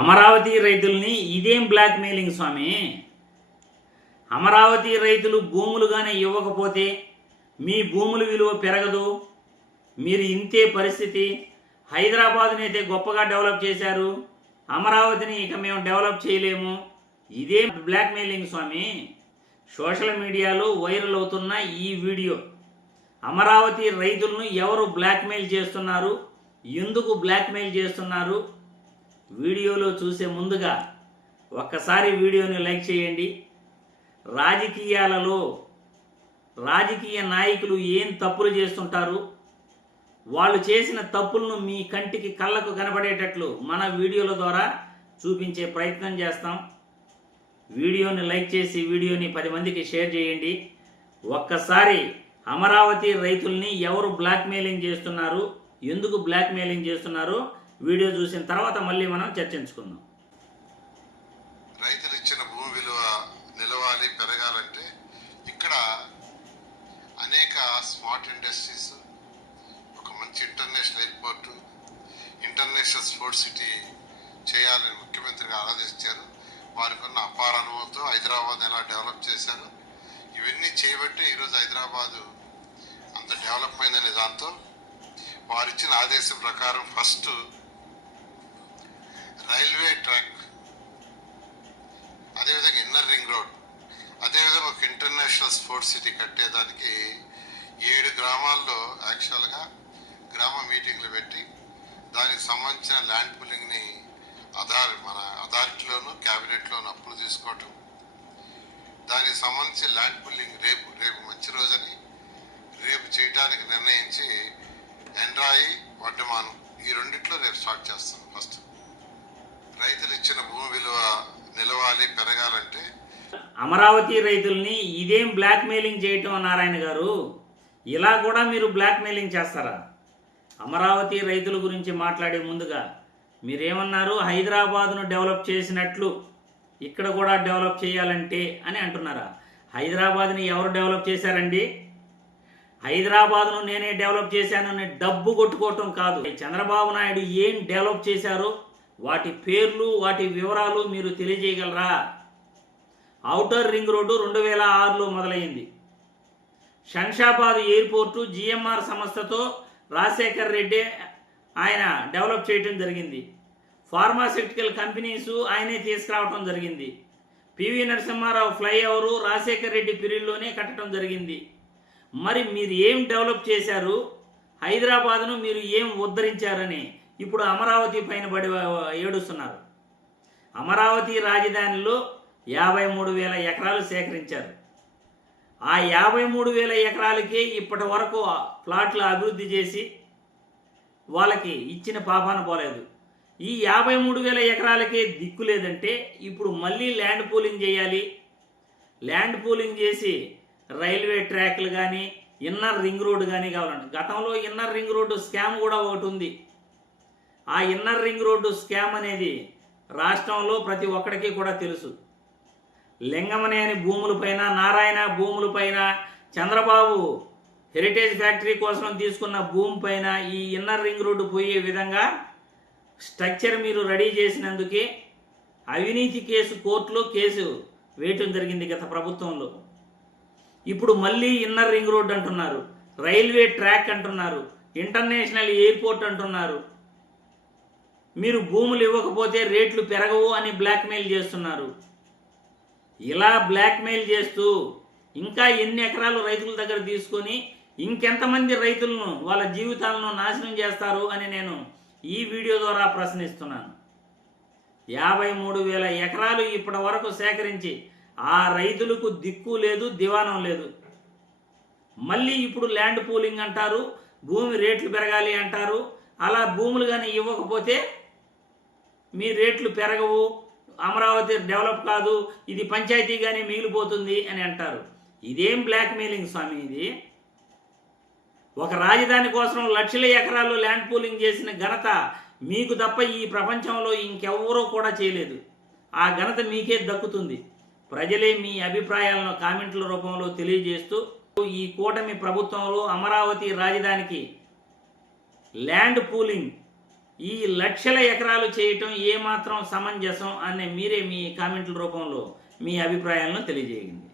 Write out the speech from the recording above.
అమరావతి రైతుల్ని ఇదేం black mailing స్వామి? అమరావతి రైతులు భూములుగానే ఇవ్వకపోతే మీ భూముల విలువ పెరగదు, మీరు ఇంతే పరిస్థితి. హైదరాబాద్నైతే గొప్పగా డెవలప్ చేశారు, అమరావతిని ఇక మేము డెవలప్ చేయలేము. ఇదే బ్లాక్ మెయిలింగ్ స్వామి. సోషల్ మీడియాలో వైరల్ అవుతున్న ఈ వీడియో అమరావతి రైతులను ఎవరు బ్లాక్మెయిల్ చేస్తున్నారు, ఎందుకు బ్లాక్మెయిల్ చేస్తున్నారు? వీడియోలో చూసే ముందుగా ఒక్కసారి వీడియోని లైక్ చేయండి. రాజకీయాలలో రాజకీయ నాయకులు ఏం తప్పులు చేస్తుంటారు, వాళ్ళు చేసిన తప్పులను మీ కంటికి కళ్ళకు కనబడేటట్లు మన వీడియోల ద్వారా చూపించే ప్రయత్నం చేస్తాం. వీడియోని లైక్ చేసి వీడియోని 10 మందికి షేర్ చేయండి. ఒక్కసారి అమరావతి రైతుల్ని ఎవరు బ్లాక్మెయిలింగ్ చేస్తున్నారు, ఎందుకు బ్లాక్మెయిలింగ్ చేస్తున్నారు వీడియో చూసిన తర్వాత మళ్ళీ మనం చర్చించుకుందాం. రైతులు ఇచ్చిన భూమి విలువ నిలవాలి, పెరగాలంటే ఇక్కడ అనేక స్మార్ట్ ఇండస్ట్రీస్, ఒక మంచి international airport, international sports city చేయాలని ముఖ్యమంత్రిగా ఆలోచించారు. వారికి ఉన్న అపార అనుభవంతో హైదరాబాద్ ఎలా డెవలప్ చేశారు, ఇవన్నీ చేయబట్టి ఈరోజు హైదరాబాదు అంత డెవలప్ అయిందనే దాంతో వారిచ్చిన ఆదేశం ప్రకారం ఫస్ట్ రైల్వే ట్రాక్, అదేవిధంగా ఇన్నర్ రింగ్ రోడ్, అదేవిధంగా ఒక ఇంటర్నేషనల్ స్పోర్ట్స్ సిటీ కట్టేదానికి 7 గ్రామాల్లో యాక్చువల్గా గ్రామ మీటింగ్లు పెట్టి దానికి సంబంధించిన ల్యాండ్ పుల్లింగ్ని మన అథారిటీలోను క్యాబినెట్లోను అప్పులు తీసుకోవటం, దానికి సంబంధించి ల్యాండ్ పుల్లింగ్ రేపు మంచి రోజని రేపు చేయడానికి నిర్ణయించి ఎండ్రాయి వడ్డమానం ఈ రెండిట్లో రేపు స్టార్ట్ చేస్తాం. ఫస్ట్ రైతులు ఇచ్చిన భూమి విలువ నిలవాలి, పెరగాలంటే అమరావతి రైతుల్ని ఇదేం బ్లాక్ మెయిలింగ్ చేయటం నారాయణ గారు? ఇలా కూడా మీరు బ్లాక్ మెయిలింగ్ చేస్తారా? అమరావతి రైతుల గురించి మాట్లాడే ముందుగా మీరేమన్నారు? హైదరాబాదును డెవలప్ చేసినట్లు ఇక్కడ కూడా డెవలప్ చేయాలంటే అని అంటున్నారా? హైదరాబాద్ని ఎవరు డెవలప్ చేశారండి? హైదరాబాద్ను నేనే డెవలప్ చేశానని డబ్బు కొట్టుకోవటం కాదు. చంద్రబాబు నాయుడు ఏం డెవలప్ చేశారో వాటి పేర్లు, వాటి వివరాలు మీరు తెలియజేయగలరా? ఔటర్ రింగ్ రోడ్డు 2006లో మొదలైంది. శంషాబాద్ ఎయిర్పోర్టు జిఎంఆర్ సంస్థతో రాజశేఖర్ రెడ్డి ఆయన డెవలప్ చేయడం జరిగింది. ఫార్మాస్యూటికల్ కంపెనీస్ ఆయనే తీసుకురావటం జరిగింది. పివి నరసింహారావు ఫ్లైఓవరు రాజశేఖర్ రెడ్డి పీరియడ్లోనే కట్టడం జరిగింది. మరి మీరు ఏం డెవలప్ చేశారు? హైదరాబాద్ను మీరు ఏం ఉద్ధరించారని ఇప్పుడు అమరావతి పైన పడి ఏడుస్తున్నారు. అమరావతి రాజధానిలో 53,000 ఎకరాలు సేకరించారు. ఆ 53,000 ఎకరాలకే ఇప్పటి వరకు ప్లాట్లు అభివృద్ధి చేసి వాళ్ళకి ఇచ్చిన పాపాన పోలేదు. ఈ 53,000 ఎకరాలకే దిక్కు లేదంటే ఇప్పుడు మళ్ళీ ల్యాండ్ పూలింగ్ చేయాలి. ల్యాండ్ పూలింగ్ చేసి రైల్వే ట్రాక్లు కానీ ఇన్నర్ రింగ్ రోడ్డు కానీ కావాలండి. గతంలో ఇన్నర్ రింగ్ రోడ్డు స్కామ్ కూడా ఒకటి ఉంది. ఆ ఇన్నర్ రింగ్ రోడ్డు స్కామ్ అనేది రాష్ట్రంలో ప్రతి ఒక్కడికి కూడా తెలుసు. లింగమనేని భూములపైన, నారాయణ భూములపైన, చంద్రబాబు హెరిటేజ్ ఫ్యాక్టరీ కోసం తీసుకున్న భూమి పైన ఈ ఇన్నర్ రింగ్ రోడ్డు పోయే విధంగా స్ట్రక్చర్ మీరు రెడీ చేసినందుకే అవినీతి కోర్టులో కేసు వేయటం జరిగింది గత ప్రభుత్వంలో. ఇప్పుడు మళ్ళీ ఇన్నర్ రింగ్ రోడ్ అంటున్నారు, రైల్వే ట్రాక్ అంటున్నారు, ఇంటర్నేషనల్ ఎయిర్పోర్ట్ అంటున్నారు. మీరు భూములు ఇవ్వకపోతే రేట్లు పెరగవు అని బ్లాక్మెయిల్ చేస్తున్నారు. ఇలా బ్లాక్మెయిల్ చేస్తూ ఇంకా ఎన్ని ఎకరాలు రైతుల దగ్గర తీసుకొని ఇంకెంతమంది రైతులను వాళ్ళ జీవితాలను నాశనం చేస్తారు అని నేను ఈ వీడియో ద్వారా ప్రశ్నిస్తున్నాను. 53,000 ఎకరాలు ఇప్పటి వరకు సేకరించి ఆ రైతులకు దిక్కు లేదు, దివానం లేదు. మళ్ళీ ఇప్పుడు ల్యాండ్ పూలింగ్ అంటారు, భూమి రేట్లు పెరగాలి అంటారు. అలా భూములు కానీ ఇవ్వకపోతే మీ రేట్లు పెరగవు, అమరావతి డెవలప్ కాదు, ఇది పంచాయతీగానే మిగిలిపోతుంది అని అంటారు. ఇదేం బ్లాక్మెయిలింగ్ స్వామి ఇది? ఒక రాజధాని కోసం లక్షల ఎకరాలు ల్యాండ్ పూలింగ్ చేసిన ఘనత మీకు తప్ప ఈ ప్రపంచంలో ఇంకెవ్వరూ కూడా చేయలేదు. ఆ ఘనత మీకే దక్కుతుంది. ప్రజలే మీ అభిప్రాయాలను కామెంట్ల రూపంలో తెలియజేస్తూ ఈ కూటమి ప్రభుత్వంలో అమరావతి రాజధానికి ల్యాండ్ పూలింగ్ ఈ లక్షల ఎకరాలు చేయటం ఏమాత్రం సమంజసం అనే మీరే మీ కామెంట్ల రూపంలో మీ అభిప్రాయాలను తెలియజేయండి.